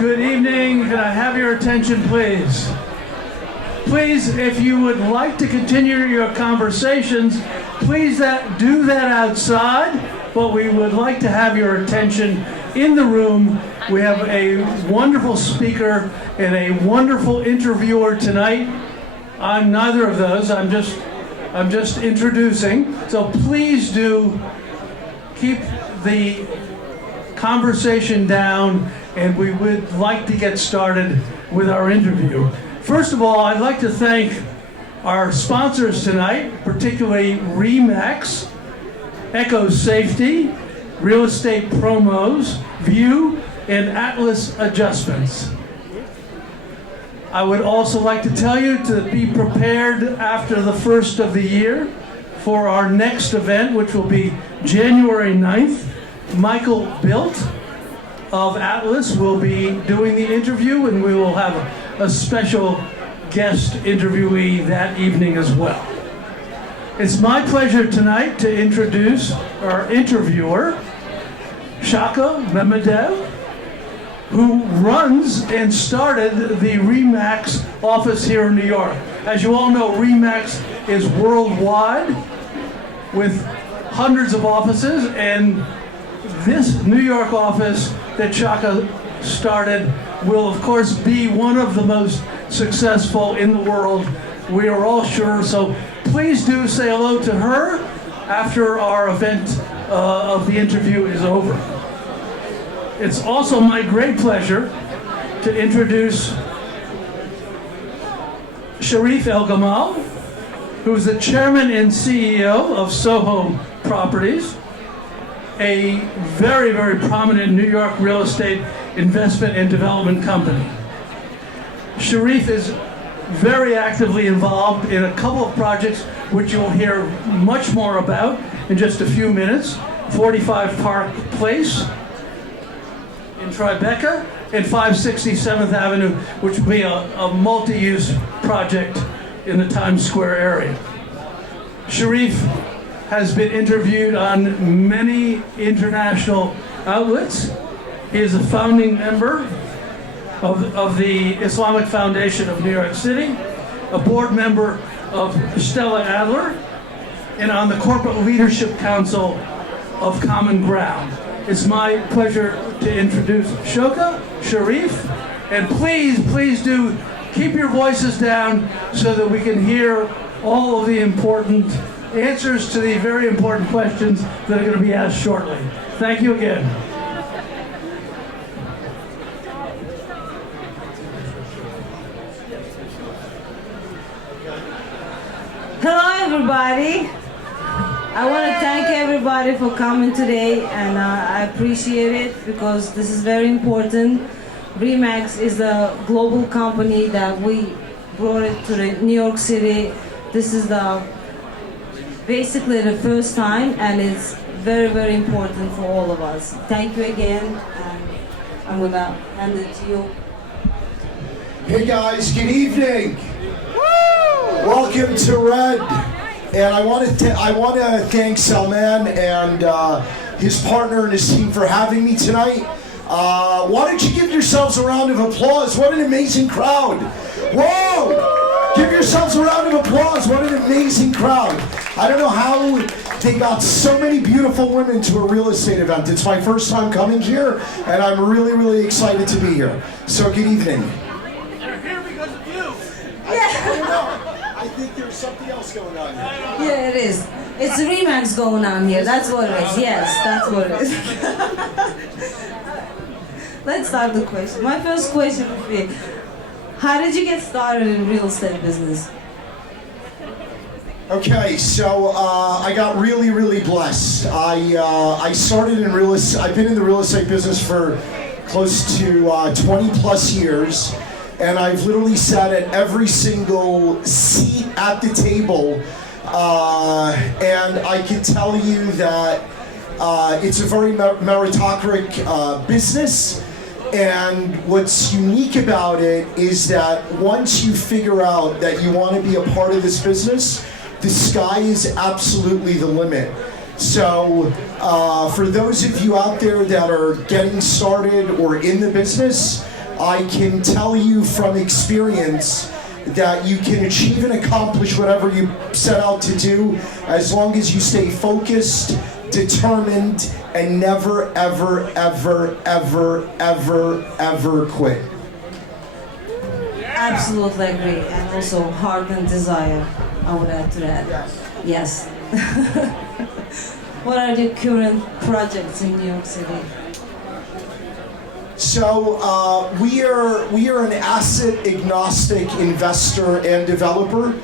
Good evening. Can I have your attention, please? Please, if you would like to continue your conversations, please do that outside, but we would like to have your attention in the room. We have a wonderful speaker and a wonderful interviewer tonight. I'm neither of those. I'm just introducing. So please do keep the conversation down, and we would like to get started with our interview. First of all, I'd like to thank our sponsors tonight, particularly RE/MAX, Echo Safety, Real Estate Promos, View, and Atlas Adjustments. I would also like to tell you to be prepared after the first of the year for our next event, which will be January 9th. Michael Bilt of Atlas will be doing the interview, and we will have a special guest interviewee that evening as well. It's my pleasure tonight to introduce our interviewer, Shaka Mehmedev, who runs and started the RE/MAX office here in New York. As you all know, RE/MAX is worldwide with hundreds of offices, and this New York office that Shaka started will, of course, be one of the most successful in the world. We are all sure, so please do say hello to her after our event of the interview is over. It's also my great pleasure to introduce Sharif El-Gamal, who is the chairman and CEO of Soho Properties, a very, very prominent New York real estate investment and development company. Sharif is very actively involved in a couple of projects which you'll hear much more about in just a few minutes. 45 Park Place in Tribeca and 567th Avenue, which will be a multi-use project in the Times Square area. Sharif has been interviewed on many international outlets. He is a founding member of the Islamic Foundation of New York City, a board member of Stella Adler, and on the Corporate Leadership Council of Common Ground. It's my pleasure to introduce Shaka, Sharif, and please do keep your voices down so that we can hear all of the important answers to the very important questions that are going to be asked shortly. Thank you again. Hello everybody. I want to thank everybody for coming today, and I appreciate it because this is very important. RE/MAX is a global company that we brought it to the New York City. This is basically the first time, and it's very, very important for all of us. Thank you again, and I'm gonna hand it to you. Hey guys, good evening. Welcome to Red, and I want to thank Salman and his partner and his team for having me tonight. Why don't you give yourselves a round of applause? What an amazing crowd! Whoa! Give yourselves a round of applause. What an amazing crowd. I don't know how they got so many beautiful women to a real estate event. It's my first time coming here, and I'm really, really excited to be here. So good evening. They're here because of you. I don't know. I think there's something else going on here. Yeah, it is. It's RE/MAX going on here. That's what it is. Yes, that's what it is. Let's start the question. My first question would be, how did you get started in real estate business? Okay, so I got really, really blessed. I started in real estate. I've been in the real estate business for close to 20 plus years, and I've literally sat at every single seat at the table, and I can tell you that it's a very meritocratic business. And what's unique about it is that once you figure out that you want to be a part of this business, the sky is absolutely the limit. So for those of you out there that are getting started or in the business, I can tell you from experience that you can achieve and accomplish whatever you set out to do as long as you stay focused, determined, and never, ever, ever, ever, ever, ever quit. Absolutely agree, and also heart and desire, I would add to that. Yes. What are the current projects in New York City? So we are an asset agnostic investor and developer.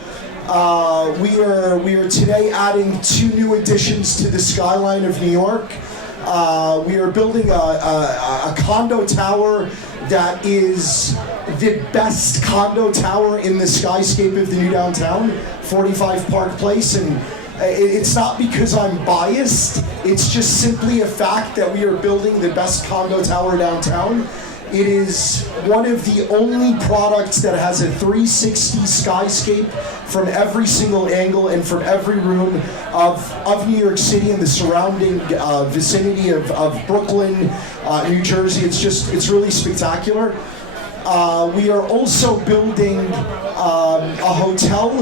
We are today adding 2 new additions to the skyline of New York. We are building a condo tower that is the best condo tower in the skyscape of the new downtown, 45 Park Place, and it's not because I'm biased, it's just simply a fact that we are building the best condo tower downtown. It is one of the only products that has a 360 skyscape from every single angle and from every room of New York City and the surrounding vicinity of Brooklyn, New Jersey. It's really spectacular. We are also building a hotel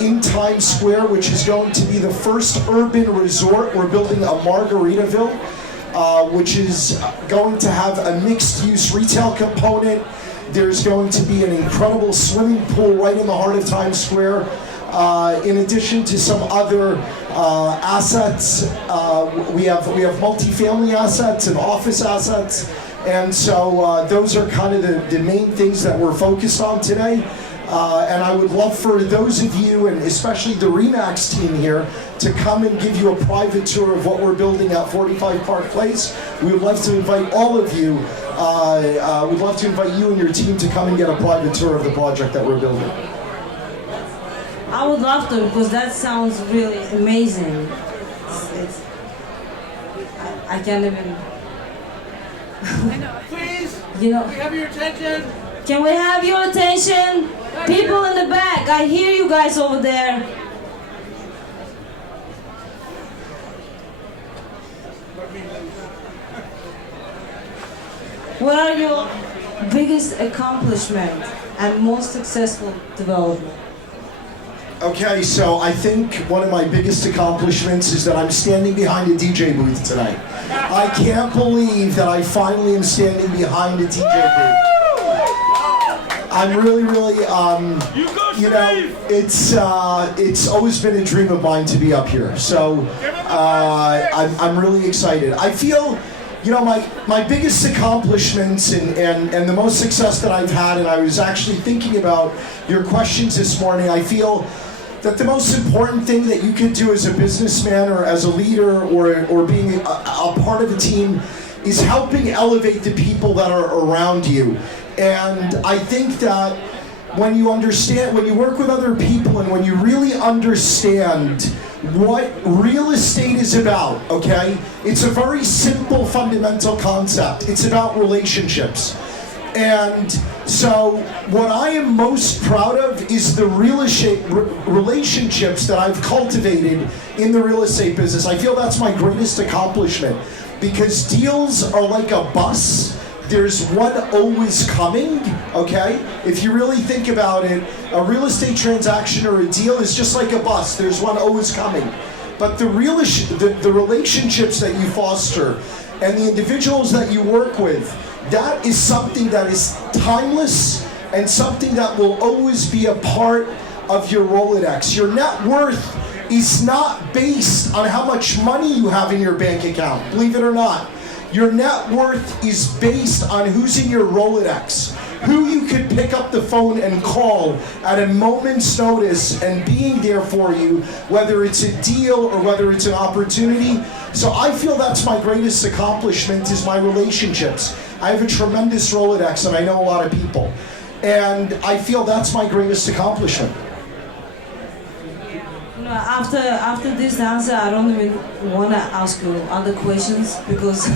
in Times Square, which is going to be the first urban resort. We're building a Margaritaville, which is going to have a mixed-use retail component. There's going to be an incredible swimming pool right in the heart of Times Square. In addition to some other assets, we have multifamily assets and office assets, and so those are kind of the main things that we're focused on today. And I would love for those of you, and especially the REDinNYC team here, to come and give you a private tour of what we're building at 45 Park Place. We would love to invite all of you. We'd love to invite you and your team to come and get a private tour of the project that we're building. I would love to, because that sounds really amazing. I can't even. Please, You know. we have your attention. Can we have your attention? People in the back, I hear you guys over there. What are your biggest accomplishment and most successful development? Okay, so I think one of my biggest accomplishments is that I'm standing behind a DJ booth tonight. I can't believe that I finally am standing behind a DJ booth. I'm really, you know, it's always been a dream of mine to be up here. So I'm really excited. I feel, you know, my biggest accomplishments and the most success that I've had, and I was actually thinking about your questions this morning, I feel that the most important thing that you could do as a businessman or as a leader or being a part of a team is helping elevate the people that are around you. And I think that when you understand, when you work with other people and when you really understand what real estate is about, okay? It's a very simple, fundamental concept. It's about relationships. And so what I am most proud of is the relationships that I've cultivated in the real estate business. I feel that's my greatest accomplishment, because deals are like a bus. There's one always coming, okay? If you really think about it, a real estate transaction or a deal is just like a bus. There's one always coming. But the relationships that you foster and the individuals that you work with, that is something that is timeless and something that will always be a part of your Rolodex. Your net worth is not based on how much money you have in your bank account, believe it or not. Your net worth is based on who's in your Rolodex, who you could pick up the phone and call at a moment's notice and being there for you, whether it's a deal or whether it's an opportunity. So I feel that's my greatest accomplishment, is my relationships. I have a tremendous Rolodex and I know a lot of people. And I feel that's my greatest accomplishment. You know, after this answer, I don't even want to ask you other questions, because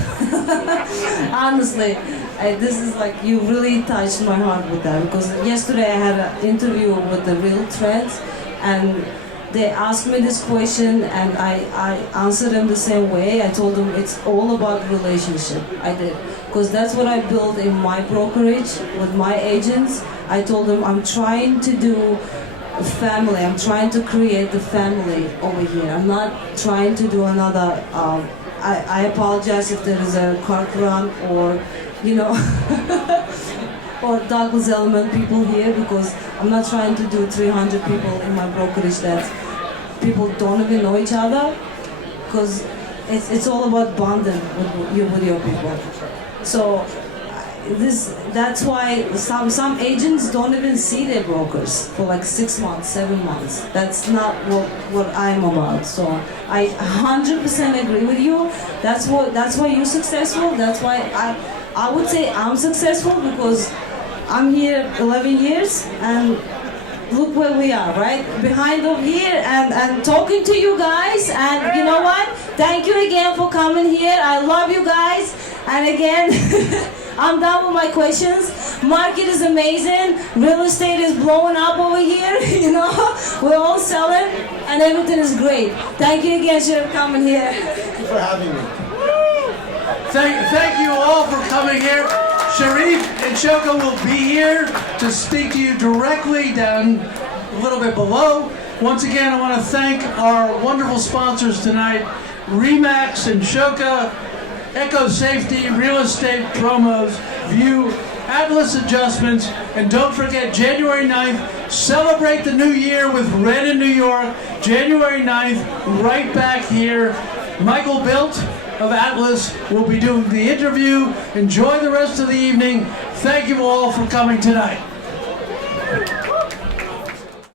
honestly, this is like, you really touched my heart with that. Because yesterday I had an interview with the Real Trends, and They asked me this question and I answered them the same way. I told them it's all about relationship. I did. Because that's what I built in my brokerage with my agents. I told them I'm trying to do a family. I'm trying to create the family over here. I'm not trying to do another, I apologize if there is a car run or, you know, or Douglas Elliman people here, because I'm not trying to do 300 people in my brokerage that people don't even know each other, because it's all about bonding with your people. So that's why some agents don't even see their brokers for like 6 months, 7 months. That's not what I'm about. So I 100% agree with you. That's why you're successful. That's why I would say I'm successful, because I'm here 11 years and look where we are, right? Behind over here and talking to you guys. And you know what? Thank you again for coming here. I love you guys. And again, I'm done with my questions. Market is amazing. Real estate is blowing up over here. You know, we're all selling and everything is great. Thank you again, Sheriff, for coming here. Thank you for having me. Thank you all for coming here. Sharif and Shoka will be here to speak to you directly down a little bit below. Once again, I want to thank our wonderful sponsors tonight, RE/MAX and Shoka, Echo Safety, Real Estate Promos, View, Atlas Adjustments, and don't forget January 9th, celebrate the new year with Red in New York, January 9th, right back here. Michael Bilt of Atlas will be doing the interview. Enjoy the rest of the evening. Thank you all for coming tonight.